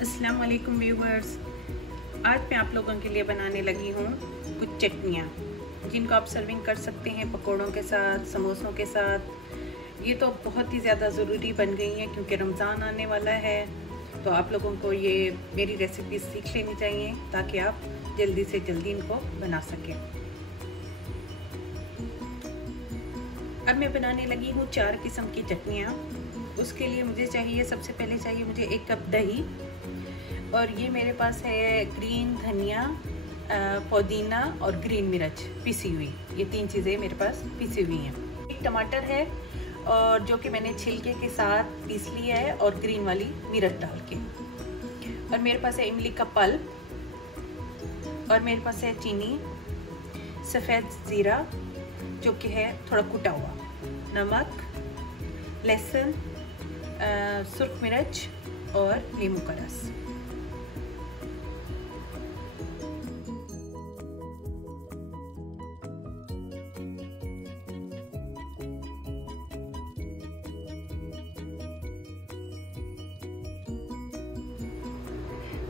अस्सलाम वालेकुम व्यूवर्स। आज मैं आप लोगों के लिए बनाने लगी हूँ कुछ चटनियाँ जिनको आप सर्विंग कर सकते हैं पकोड़ों के साथ, समोसों के साथ। ये तो बहुत ही ज़्यादा ज़रूरी बन गई हैं क्योंकि रमज़ान आने वाला है, तो आप लोगों को ये मेरी रेसिपी सीख लेनी चाहिए ताकि आप जल्दी से जल्दी इनको बना सकें। अब मैं बनाने लगी हूँ 4 किस्म की चटनियाँ। उसके लिए मुझे चाहिए, सबसे पहले चाहिए मुझे 1 कप दही, और ये मेरे पास है ग्रीन धनिया, पुदीना और ग्रीन मिर्च पिसी हुई। ये 3 चीज़ें मेरे पास पिसी हुई हैं। 1 टमाटर है और जो कि मैंने छिलके के साथ पीस लिया है और ग्रीन वाली मिर्च डाल के। और मेरे पास है इमली का पल्प, और मेरे पास है चीनी, सफ़ेद ज़ीरा जो कि है थोड़ा कुटा हुआ, नमक, लहसुन, सुर्ख मिर्च और नींबू का रस।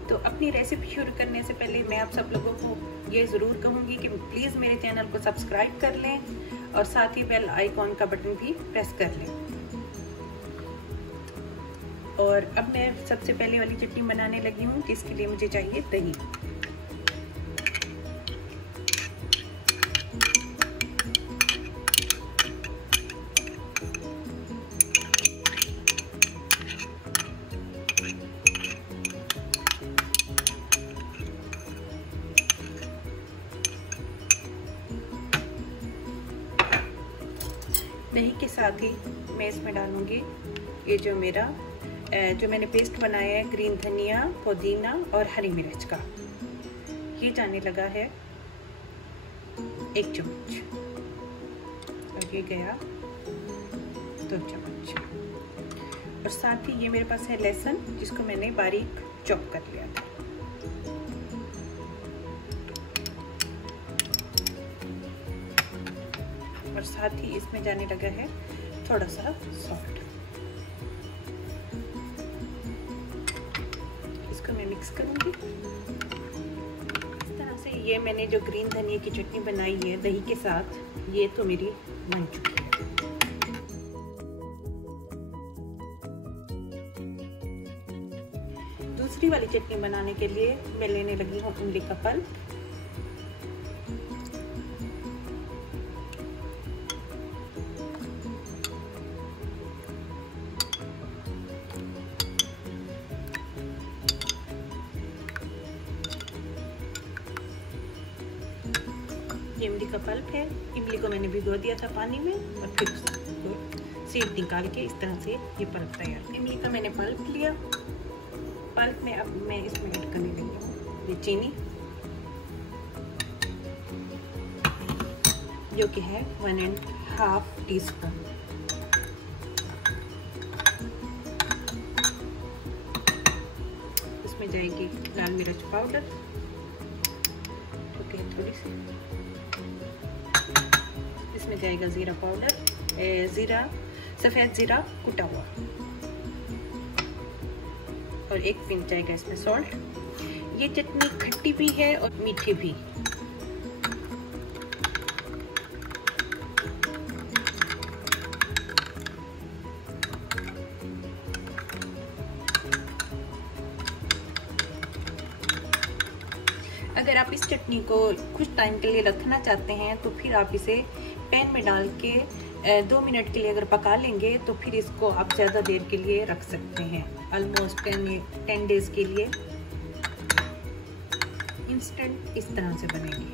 तो अपनी रेसिपी शुरू करने से पहले मैं आप सब लोगों को ये ज़रूर कहूँगी कि प्लीज़ मेरे चैनल को सब्सक्राइब कर लें और साथ ही बेल आइकॉन का बटन भी प्रेस कर लें। और अब मैं सबसे पहले वाली चटनी बनाने लगी हूँ, जिसके लिए मुझे चाहिए दही। दही के साथ ही मैं इसमें डालूंगी ये जो मैंने पेस्ट बनाया है ग्रीन धनिया, पुदीना और हरी मिर्च का। ये जाने लगा है 1 चम्मच, और ये गया 2 चम्मच। और साथ ही ये मेरे पास है लहसुन, जिसको मैंने बारीक चॉप कर लिया था। और साथ ही इसमें जाने लगा है थोड़ा सा सॉल्ट। इसको मैं मिक्स करूंगी। इस तरह से ये मैंने जो ग्रीन धनिया की चटनी बनाई है दही के साथ, ये तो मेरी बन चुकी है। दूसरी वाली चटनी बनाने के लिए मैं लेने लगी हूँ इमली का पल्प। ये इमली का पल्प है। इमली को मैंने भिगो दिया था पानी में और फिर उसको सीड निकाल के इस तरह से ये पल्प तैयार। इमली का मैंने पल्प लिया। पल्प में अब मैं इसमें ऐड करने लगी हूँ ये चीनी, जो कि है 1.5 टीस्पून। इसमें जाएगी लाल मिर्च पाउडर, जो कि थोड़ी सी। इसमें जाएगा ज़ीरा पाउडर, सफ़ेद ज़ीरा कुटा हुआ, और 1 पिंच जाएगा इसमें सॉल्ट। ये चटनी खट्टी भी है और मीठी भी। अगर आप इस चटनी को कुछ टाइम के लिए रखना चाहते हैं तो फिर आप इसे पैन में डाल के 2 मिनट के लिए अगर पका लेंगे तो फिर इसको आप ज़्यादा देर के लिए रख सकते हैं, ऑलमोस्ट 10 डेज के लिए। इंस्टेंट इस तरह से बनेगी।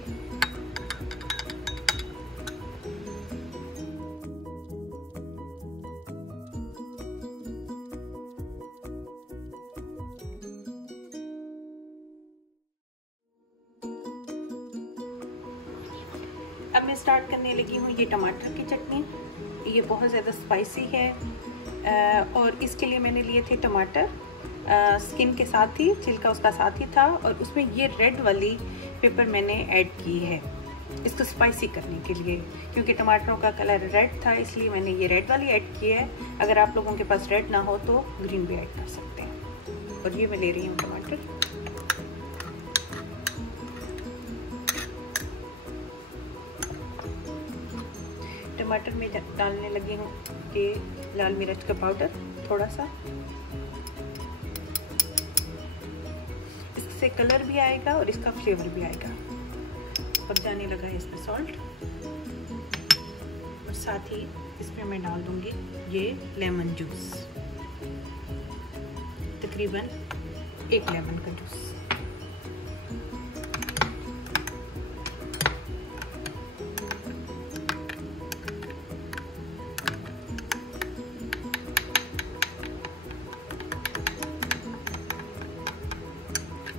अब मैं स्टार्ट करने लगी हूँ ये टमाटर की चटनी। ये बहुत ज़्यादा स्पाइसी है, और इसके लिए मैंने लिए थे टमाटर, स्किन के साथ ही, छिलका उसका साथ ही था, और उसमें ये रेड वाली पेपर मैंने ऐड की है इसको स्पाइसी करने के लिए, क्योंकि टमाटरों का कलर रेड था इसलिए मैंने ये रेड वाली ऐड की है। अगर आप लोगों के पास रेड ना हो तो ग्रीन भी ऐड कर सकते हैं। और ये मैं ले रही हूँ टमाटर। टमाटर में डालने लगी हूँ ये लाल मिर्च का पाउडर थोड़ा सा, इससे कलर भी आएगा और इसका फ्लेवर भी आएगा। और जाने लगा है इसमें सॉल्ट, और साथ ही इसमें मैं डाल दूंगी ये लेमन जूस, तकरीबन 1 लेमन का जूस।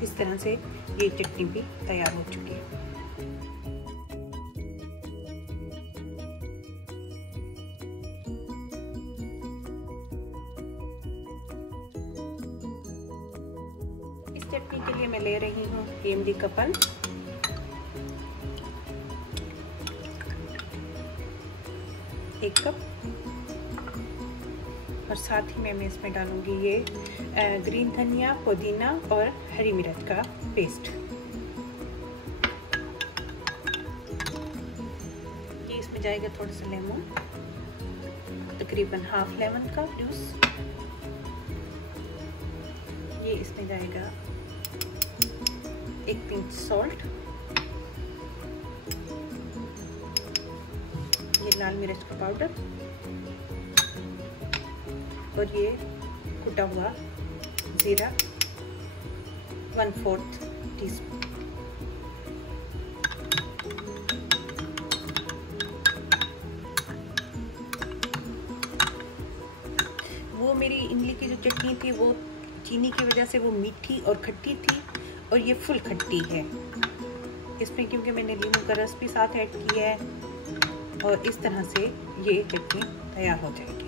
इस तरह से ये चटनी भी तैयार हो चुकी है। इस चटनी के लिए मैं ले रही हूँ इमली का पन, 1 कप, और साथ ही मैं इसमें डालूंगी ये ग्रीन धनिया, पुदीना और हरी मिर्च का पेस्ट। ये इसमें जाएगा थोड़ा सा लेमन, तकरीबन हाफ लेमन का जूस। ये इसमें जाएगा 1 पिंच सॉल्ट, ये लाल मिर्च का पाउडर, और ये कुटा हुआ जीरा 1/4 टीस्पून। वो मेरी इमली की जो चटनी थी वो चीनी की वजह से वो मीठी और खट्टी थी, और ये फुल खट्टी है। इसमें क्योंकि मैंने नींबू का रस भी साथ ऐड किया है, और इस तरह से ये चटनी तैयार हो जाएगी।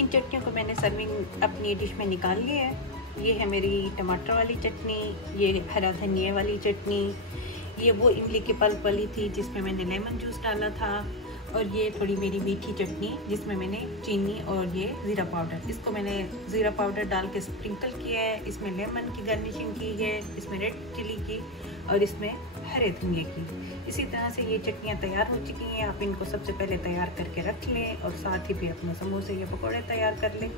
इन चटनियों को मैंने सर्विंग अपनी डिश में निकाल लिया है। ये है मेरी टमाटर वाली चटनी, ये हरा धनिया वाली चटनी, ये वो इमली की पल्प वाली थी जिसमें मैंने लेमन जूस डाला था, और ये थोड़ी मेरी मीठी चटनी जिसमें मैंने चीनी और ये ज़ीरा पाउडर, इसको मैंने ज़ीरा पाउडर डाल के स्प्रिंकल किया है। इसमें लेमन की गार्निशिंग की है, इसमें रेड चिली की, और इसमें हरे धनिया की। इसी तरह से ये चटनियाँ तैयार हो चुकी हैं। आप इनको सबसे पहले तैयार करके रख लें, और साथ ही फिर अपने समोसे या पकौड़े तैयार कर लें।